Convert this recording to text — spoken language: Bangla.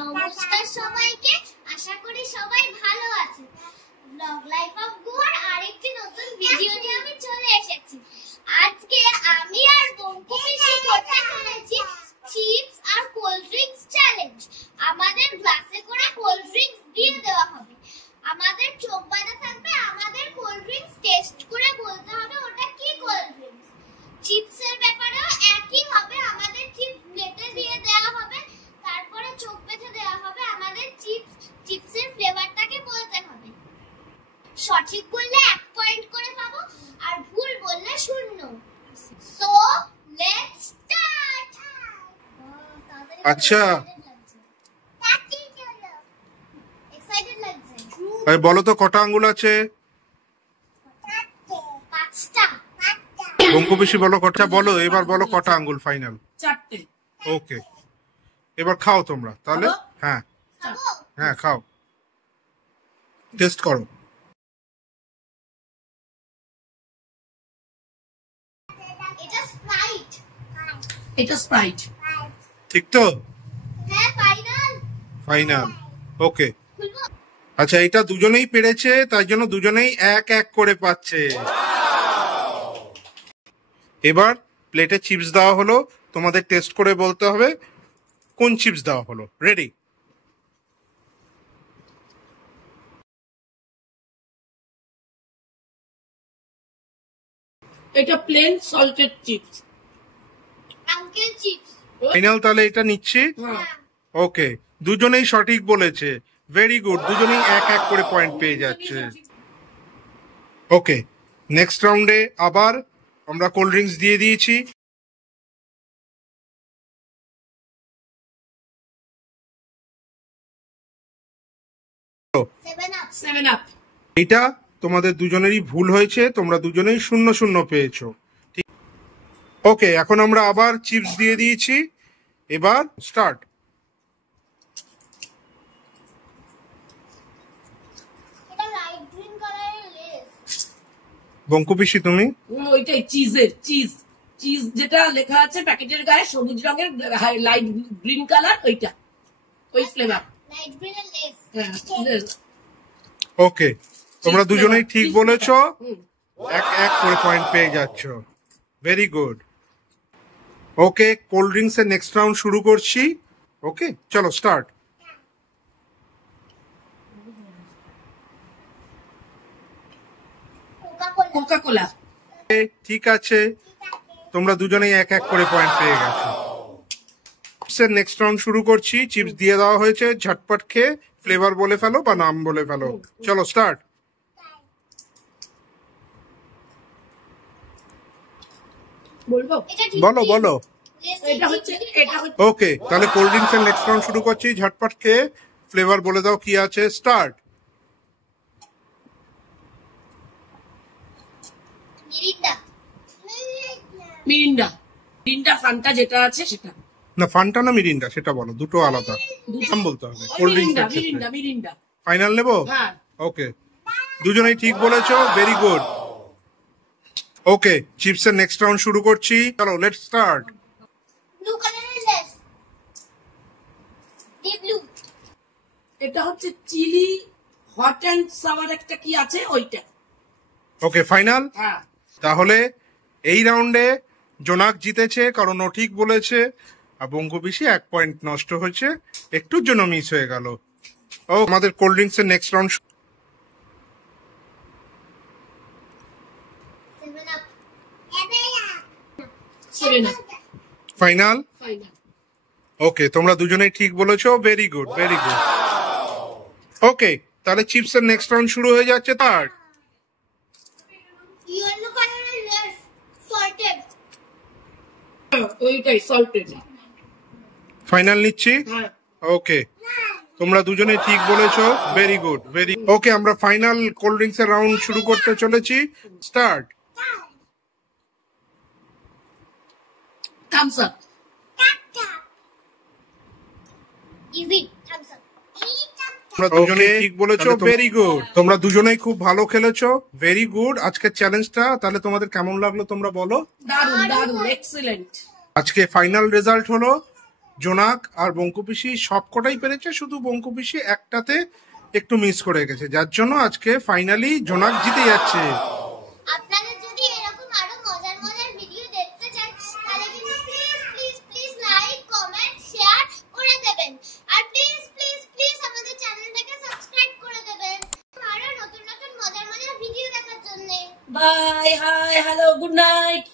নমস্কার সবাইকে, আশা করি সবাই ভালো আছেন। ব্লগ লাইফ অফ গোয়ার আরেকটি নতুন ভিডিও নিয়ে আমি চলে এসেছি। আজকে আমি আর বঙ্কু পিসি করতে চলেছি চিপস আর কোল্ড ড্রিঙ্কস চ্যালেঞ্জ। আমাদের গ্লাসে করে কোল্ড ড্রিঙ্কস দিয়ে দেওয়া হবে, আমাদের চোখ বাঁধা থাকবে, আমাদের কোল্ড ড্রিঙ্কস টেস্ট করে বলতে হবে ওটা কি কোল্ড ড্রিঙ্কস। চিপসের ব্যাপারেও একই হবে, আমাদের চিপস প্লেটে দিয়ে দেওয়া হবে, তারপরে চোখ বেঁধে দেওয়া হবে, আমাদের চিপসের ফ্লেভারটাকে বলতে হবে। সঠিক বললে 1 পয়েন্ট করে পাবো আর ভুল বললে 0। So let's start. আচ্ছা, এক্সাইটেড লাগছে। আরে বলো তো কটা আঙ্গুল আছে? 5টা। বঙ্কু পিসি বলো কটা, বলো এবার বলো কটা আঙ্গুল ফাইনাল? 4টে। ওকে, এবার খাও তোমরা তাহলে। হ্যাঁ খাবো? হ্যাঁ খাও, টেস্ট করো। এটা স্প্রাইট। এটা স্প্রাইট। ঠিক তো? হ্যাঁ, ফাইনাল। ফাইনাল। ওকে, খুলবো? আচ্ছা এটা দুজনেই পেরেছে, তাই জন্য দুজনেই 1-1 করে পাচ্ছে। এবার প্লেটে চিপস দেওয়া হলো, তোমাদের টেস্ট করে বলতে হবে কোন চিপস দেওয়া হলো। রেডি? এটা plain salted chips. Uncle chips. Final, তাহলে এটা নিচ্ছি। হ্যাঁ। ওকে, দুজনেই সঠিক বলেছে, ভেরি গুড, দুজনেই 1-1 করে পয়েন্ট পেয়ে যাচ্ছে। ওকে, নেক্সট রাউন্ডে আবার আমরা কোল্ড ড্রিঙ্কস দিয়ে দিয়েছি। Seven up. এটা তোমাদের দুজনেরই ভুল হয়েছে, তোমরা দুজনেই 0-0 পেয়েছো। ঠিক, ওকে, এখন আমরা আবার চিপস দিয়ে দিয়েছি। এবার স্টার্ট। এটা লাইট গ্রিন কালারের লেস। বঙ্কু পিসি তুমি? ওইটাই চিজ যেটা লেখা আছে প্যাকেটের গায়ে সবুজ রঙের লাইট গ্রিন কালার, ওইটা ওই ফ্লেভার। লাইট গ্রিনের লেস। হ্যাঁ। ওকে, তোমরা দুজনেই ঠিক বলেছো, হুম। 1-1 করে পয়েন্ট পেয়ে যাচ্ছ, very good. Okay, cold drinks এর নেক্সট রাউন্ড শুরু করছি। ওকে, চলো start. Coca Cola. Coca Cola. ঠিক আছে, তোমরা দুজনেই 1-1 করে পয়েন্ট পেয়ে গেছো। চিপসের নেক্সট রাউন্ড শুরু করছি। চিপস দিয়ে দেওয়া হয়েছে, ঝটপট খেয়ে ফ্লেভার বলে ফেলো বা নাম বলে ফেলো। চলো স্টার্ট। বলবো? বলো বলো। এটা হচ্ছে ওকে, তাহলে কোল্ড ড্রিঙ্কস এর নেক্সট রাউন্ড শুরু করছি। ঝটপট খেয়ে ফ্লেভার বলে দাও কি আছে। স্টার্ট। মিরিন্ডা। মিরিন্ডা ফান্টা যেটা আছে সেটা। না, ফান্টা না মিরিন্ডা সেটা বলো, দুটো আলাদা নাম বলতে হবে। Cold Mirinda drinks Mirinda Mirinda. Final নেবো? হ্যাঁ। ওকে, দুজনেই ঠিক বলেছো, ভেরি গুড। ওকে, চিপসের নেক্সট রাউন্ড শুরু করছি। চলো লেটস স্টার্ট। ব্লু কালারের লেস। Deep blue. এটা হচ্ছে চিলি হট এন্ড সাওয়ার একটা কি আছে ওইটা। ওকে, ফাইনাল। হ্যাঁ। তাহলে এই রাউন্ডে জোনাক জিতেছে, কারণ ও ঠিক বলেছে, আর বঙ্কু পিসি 1 পয়েন্ট নষ্ট হয়েছে, একটুর জন্য মিস হয়ে গেল। ও, আমাদের কোল্ড ড্রিঙ্কস এর next round. 7 up. Final. Final. Okay, তোমরা দুজনেই ঠিক বলেছো, very good very good. Okay, তাহলে চিপসের নেক্সট রাউন্ড শুরু হয়ে যাচ্ছে। তার ইয়েলো কালারের লেস। সল্টেড। ওইটাই সল্টেড। ফাইনাল নিচ্ছি। হ্যাঁ। ওকে, তোমরা দুজনেই ঠিক বলেছো, ভেরি গুড ভেরি। ওকে, আমরা ফাইনাল কোল্ড ড্রিঙ্কস এর রাউন্ড শুরু করতে চলেছি। Start. Thums Up. Easy. Thums Up. তোমরা দুজনেই ঠিক বলেছো, ভেরি গুড। তোমরা দুজনেই খুব ভালো খেলেছো, ভেরি গুড। আজকের চ্যালেঞ্জটা তাহলে তোমাদের কেমন লাগলো তোমরা বলো। দারুণ দারুণ, এক্সিলেন্ট। আজকে ফাইনাল রেজাল্ট হলো জোনাক আর বঙ্কুপিসি সবকটাই পেরেছে, শুধু বঙ্কুপিসি একটাতে একটু মিস করে গেছে, যার জন্য আজকে ফাইনালি জোনাক জিতে যাচ্ছে। আপনাদের যদি এরকম আরো মজার মজার ভিডিও দেখতে চান তাহলে কিন্তু please please please like comment share করে দেবেন, আর প্লিজ প্লিজ প্লিজ আমাদের চ্যানেলটাকে সাবস্ক্রাইব করে দেবেন আরো নতুন নতুন মজার মজার ভিডিও দেখার জন্য। Bye, hi, hello, good night.